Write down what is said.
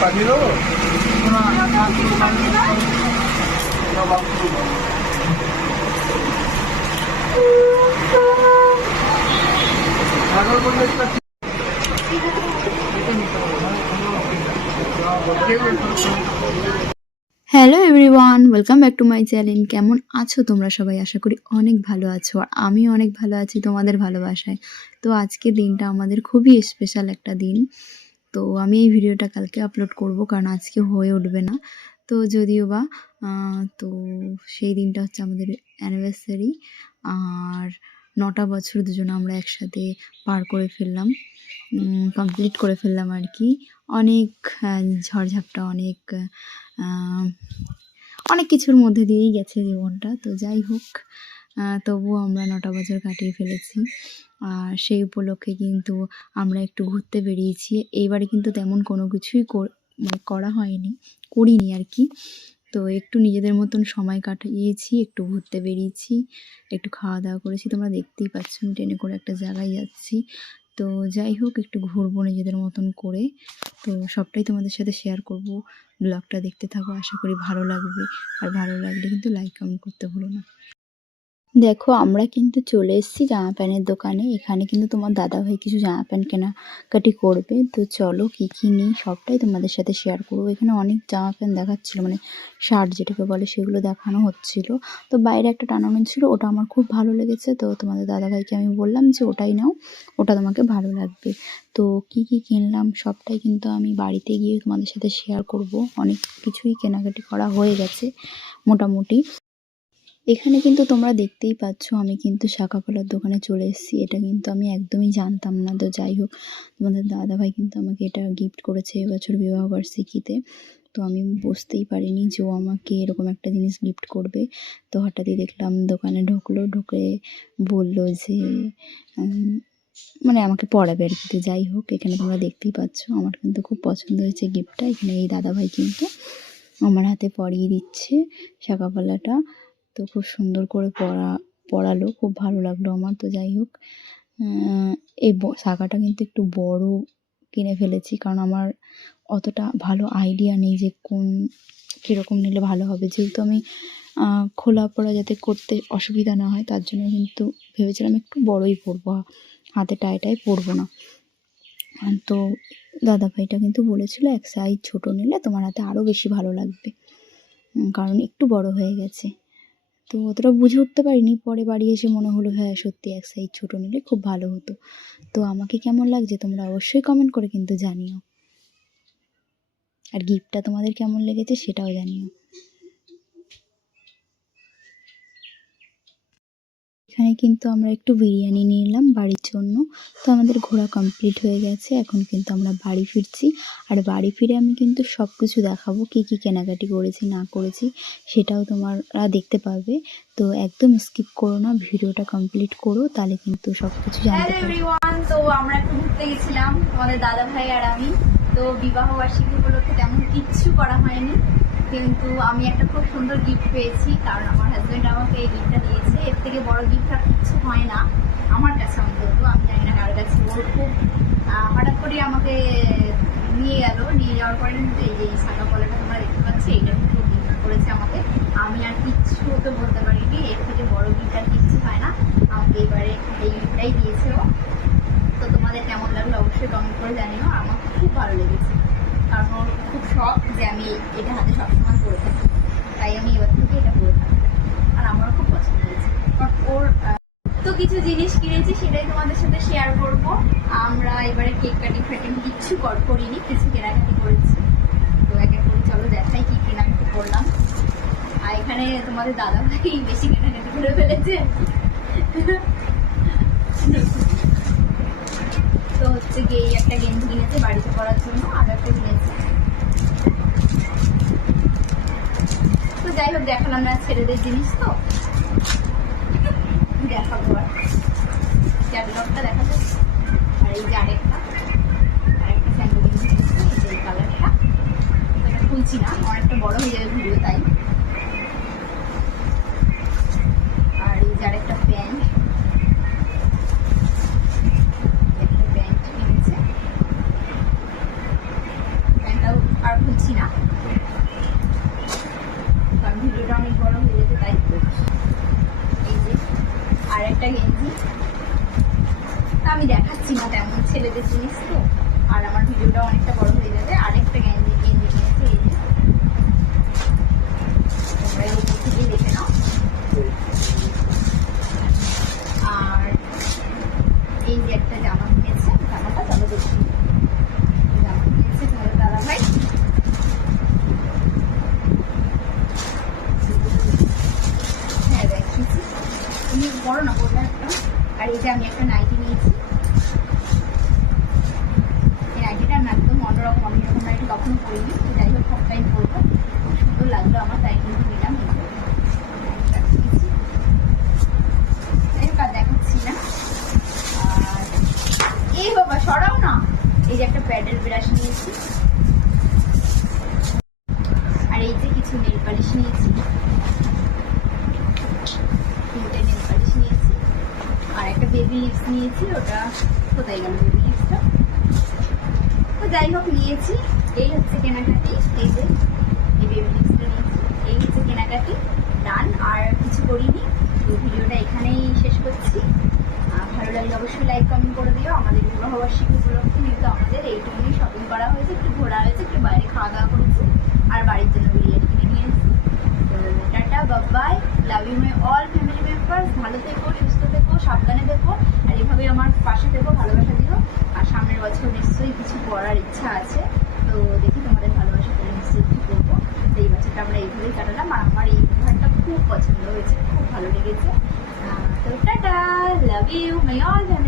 পাঠিয়ে দেবো। Hello everyone, welcome back to my channel. কেমন আছো তোমরা সবাই? আশা করি অনেক ভালো আছো, আর আমি অনেক ভালো আছি তোমাদের ভালোবাসায়। তো আজকে দিনটা আমাদের খুবই স্পেশাল একটা দিন। তো আমি এই ভিডিওটা কালকে আপলোড করব, কারণ আজকে হয়ে উঠবে না। তো যদিও বা তো সেই দিনটা হচ্ছে আমাদের অ্যানিভার্সারি, আর 9টা বছর দুজনে আমরা একসাথে পার করে ফেললাম, কমপ্লিট করে ফেললাম আর কি। অনেক ঝড়ঝাপটা, অনেক কিছুর মধ্যে দিয়েই গেছে জীবনটা। তো যাই হোক, তবুও আমরা 9টা বছর কাটিয়ে ফেলেছি। আর সেই উপলক্ষে কিন্তু আমরা একটু ঘুরতে বেরিয়েছি। এইবারে কিন্তু তেমন কোনো কিছুই মানে করিনি আর কি। তো একটু নিজেদের মতন সময় কাটিয়েছি, একটু ঘুরতে বেরিয়েছি, একটু খাওয়া দাওয়া করেছি। তোমরা দেখতেই পাচ্ছ আমি ট্রেনে করে একটা জায়গায় যাচ্ছি। তো যাই হোক, একটু ঘুরবো নিজেদের মতন করে। তো সবটাই তোমাদের সাথে শেয়ার করব। ব্লগটা দেখতে থাকো, আশা করি ভালো লাগবে। আর ভালো লাগলে কিন্তু লাইক কমেন্ট করতে ভুলো না। দেখো, আমরা কিন্তু চলে এসেছি জামা প্যান্টের দোকানে। এখানে কিন্তু তোমার দাদাভাই কিছু জামা প্যান্ট কেনাকাটি করবে। তো চলো কী কী নিই সবটাই তোমাদের সাথে শেয়ার করবো। এখানে অনেক জামা প্যান্ট দেখাচ্ছিলো, মানে শার্ট যেটাকে বলে, সেগুলো দেখানো হচ্ছিল। তো বাইরে একটা টানানো ছিল, ওটা আমার খুব ভালো লেগেছে। তো তোমাদের দাদাভাইকে আমি বললাম যে ওটাই নাও, ওটা তোমাকে ভালো লাগবে। তো কী কী কিনলাম সবটাই কিন্তু আমি বাড়িতে গিয়ে তোমাদের সাথে শেয়ার করব। অনেক কিছুই কেনাকাটি করা হয়ে গেছে মোটামুটি। এখানে কিন্তু তোমরা দেখতেই পাচ্ছ আমি কিন্তু শাঁখাপলার দোকানে চলে এসেছি। এটা কিন্তু আমি একদমই জানতাম না। তো যাই হোক, তোমাদের দাদাভাই কিন্তু আমাকে এটা গিফট করেছে এবছর বিবাহবার্ষিকীতে। তো আমি বুঝতেই পারিনি যে ও আমাকে এরকম একটা জিনিস গিফট করবে। তো হঠাৎই দেখলাম দোকানে ঢুকে বলল যে মানে আমাকে পড়াবে আর কি। তো যাই হোক, এখানে তোমরা দেখতেই পাচ্ছ আমার কিন্তু খুব পছন্দ হয়েছে গিফটটা। এখানে এই দাদাভাই কিন্তু আমার হাতে পরিয়ে দিচ্ছে শাঁখাপলাটা। তো খুব সুন্দর করে পরালো, খুব ভালো লাগলো আমার। তো যাই হোক, এই শাঁখাটা কিন্তু একটু বড় কিনে ফেলেছি, কারণ আমার অতটা ভালো আইডিয়া নেই যে কীরকম নিলে ভালো হবে। যেহেতু আমি খোলা পরা যাতে করতে অসুবিধা না হয়, তার জন্য কিন্তু ভেবেছিলাম একটু বড়ই পরবো, হাতে টাই পরবো না। তো দাদাভাইটা কিন্তু বলেছিল এক সাইজ ছোটো নিলে তোমার হাতে আরও বেশি ভালো লাগবে, কারণ একটু বড় হয়ে গেছে। তো অতটা বুঝে উঠতে পারিনি, পরে বাড়ি এসে মনে হলো হ্যাঁ সত্যি এক সাইজ ছোটো নিলে খুব ভালো হতো। তো আমাকে কেমন লাগছে তোমরা অবশ্যই কমেন্ট করে কিন্তু জানিও, আর গিফটটা তোমাদের কেমন লেগেছে সেটাও জানিও। এখানে কিন্তু আমরা একটু বিরিয়ানি নিয়ে নিলাম বাড়ির জন্য। তো আমাদের ঘোরা কমপ্লিট হয়ে গেছে, এখন কিন্তু আমরা বাড়ি ফিরছি। আর বাড়ি ফিরে আমি কিন্তু সব কিছু দেখাবো, কী কী কেনাকাটি করেছি না করেছি সেটাও তোমরা দেখতে পারবে। তো একদম স্কিপ করো না, ভিডিওটা কমপ্লিট করো, তাহলে কিন্তু সব কিছু জানতে পারবে। তো আমরা একটু ঘুরতে গেছিলাম আমাদের দাদা ভাই আর আমি। তো বিবাহ বার্ষিকী উপলক্ষে তেমন কিচ্ছু করা হয়নি, কিন্তু আমি একটা খুব সুন্দর গিফট পেয়েছি, কারণ আমার হাজব্যান্ড আমাকে এই গিফটটা দিয়েছে। এর থেকে বড় গিফট আর কিচ্ছু হয় না আমার কাছে অন্তত, আমি জানি না কারোর কাছে। ওর খুব হঠাৎ করে আমাকে নিয়ে যাওয়ার পরে কিন্তু এই যে শাঁখাপলাটা তোমরা দেখতে পাচ্ছি, এইটা কিন্তু গিফট করেছে আমাকে। আমি আর কিচ্ছু ওকে বলতে পারিনি, এর থেকে বড় গিফট আর কিচ্ছু হয় না। আমাকে এবারে এই গিফটটাই দিয়েছে ও। তো তোমাদের কেমন লাগলো অবশ্যই কমেন্ট করে জানিও। আমার খুব ভালো লেগেছে, কারণ ওর খুব শখ যে আমি এটা হাতে সবসময় পরে থাকি, তাই আমি এবার থেকে এটা পরে থাকবো। আর আমারও খুব পছন্দ হয়েছে, কারণ ওর তো কিছু জিনিস কিনেছি সেটাই তোমাদের সাথে শেয়ার করব। আমরা এবারে কেক কাটিং কিচ্ছু করিনি, কিছু কেনাকাটি করেছি। তো এক এক করে চলো দেখাই কি কেনাকাটি করলাম। আর এখানে তোমাদের দাদা ভাই বেশি কেনাকাটি করে ফেলেছে। তো হচ্ছে গিয়ে একটা গেঞ্জি কিনেছে বাড়িতে পরার জন্য, আর একটা কিনেছে। তো যাই হোক, দেখালাম না, ছেলেদের জিনিস তো দেখাবো। আর ক্যাটালগটা দেখা যাচ্ছে। আর এই যে আরেকটা স্যান্ডো গেঞ্জি কিনেছে, এই কালারটা। এটা খুলছি না, অনেকটা বড় হয়ে যাবে ভিডিও, তাই। আর এই যে আরেকটা প্যান্ট কিনেছে। দেখাচ্ছি না তেমন, ছেলেদের জিনিস তো, আর আমার ভিডিওটা অনেকটা বড় হয়ে যাবে। আরেকটা গেঞ্জি নিয়েছি, এই যে তোমরা এই উপর থেকে দেখে নাও। আর এই যে একটা জামা কিনেছে, জামাটা চলো দেখি, জামা কিনেছে তোমাদের দাদা ভাই। হ্যাঁ দেখিয়েছি, তুমি বড় না বললে একটা। আর এই যে আমি একটা নাইটি নিয়েছি, এই নাইটিটার না একদম অন্যরকম, আমি এরকম নাইটি কখনো পরিনি, তো যাই হোক সব টাইম পরবো, খুব সুন্দর লাগলো আমার, তাই কিন্তু নিলাম। এই যে নাইটিটা কিনেছি, যাই হোক আর দেখাচ্ছি না। আর এই বাবা সরাও না, এই যে একটা প্যাডেল ব্রাশ নিয়েছি, আর এই যে কিছু নেল পালিশ নিয়েছি, তিনটে নেল পালিশ নিয়েছি, আর একটা বেবি লিপস নিয়েছি, ওটা কোথায় গেল বেবি লিপসটা, তো যাই হোক নিয়েছি। এই হচ্ছে কেনাকাটি, এই যে এই বেবি লিপসটা নিয়েছি, এই হচ্ছে কেনাকাটি ডান, আর কিছু করিনি। তো ভিডিওটা এখানেই শেষ করছি। ভালো লাগলে অবশ্যই লাইক কমেন্ট করে দিও। আমাদের বিবাহবার্ষিকী উপলক্ষে কিন্তু আমাদের এইটুকুনি শপিং করা হয়েছে, একটু ঘোরা হয়েছে, একটু বাইরে খাওয়া দাওয়া করেছি, আর বাড়ির জন্য বিরিয়ানি কিনে নিয়ে এসেছি। তো tata bye, love you my all family members. ভালো থেকো, সুস্থ থেকো, সাবধানে থেকো, আর এভাবেই আমার পাশে থেকো, ভালোবাসা দিও। আর সামনের বছর নিশ্চয়ই কিছু করার ইচ্ছা আছে, তো দেখি তোমাদের ভালোবাসা পেলে নিশ্চয়ই কিছু করবো। তো এই বছরটা আমরা এইভাবেই কাটালাম, আর আমার এই উপহারটা খুব পছন্দ হয়েছে, খুব ভালো লেগেছে। তো tata, love you my all family.